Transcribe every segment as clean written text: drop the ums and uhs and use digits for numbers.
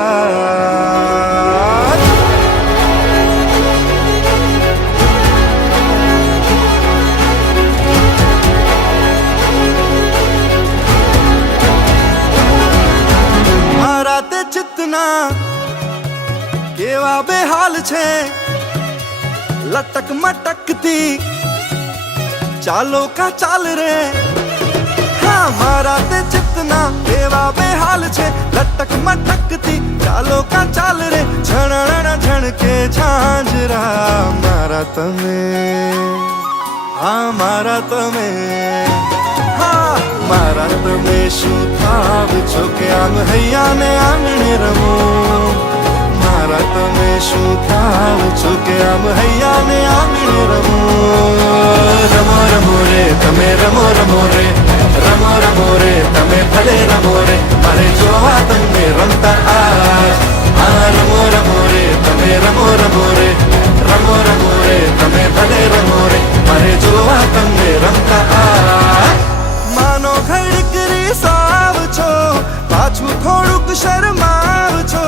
આજ મારા તે ચિત્તના કેવા બેહાલ છે લટક મટકતી ચાલો કા ચાલ રે હા મારા તે ચિત્તના કેવા બેહાલ છે લટક મટકતી ચાલો કા ચાલ રે ઝણણ ઝણકે ઝાંઝરા મારા તમે હા મારા તમે હા મારા તમે શું થાવ છો કે આમ હૈયા ને આંગણે રમો મારા તમે શું થાવ છો કે આમ હૈયા ને આંગણે રમો રમો રમો રે તમે રમો રમો રે રમો રમો રે તમે ભલે રમો રે મારે જોવા તમને રમતા આજ હા રમો રમો રે તમે રમો રમો રે રમો રમો રે તમે ભલે રમો રે મારે જોવા તમને રમતા આજ માનો ખડકરી સાવ છો પાછું થોડુંક શરમાવ છો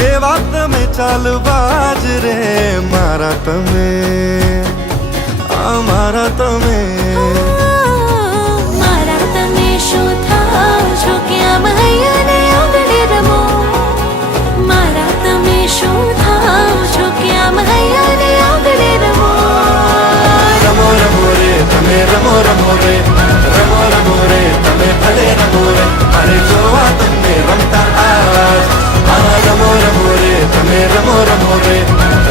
કેવા તમે ચાલવાજ રે મારા તમે મારા તમે મારા તમે શું થાવ છો કે આમ હૈયા ને આંગણે રમો મારા તમે શું થાવ છો કે આમ હૈયા ને આંગણે રમો રમો રમો રે તમે રમો રમો રે રમો રમો રે તમે ભલે રમો રે મારે જોવા તમને રમતા આજ હા રમો રમો રે તમે રમો રમો રે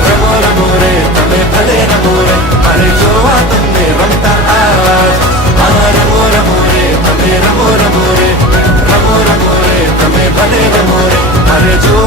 રમો રમો રે તમે ભલે રમો રે મારે જોવા તમને રમતા આજ હા રમો રમો રે તમે રમો રમો રે રમો રમો રે તમે ભલે રમો રે મારે જોવા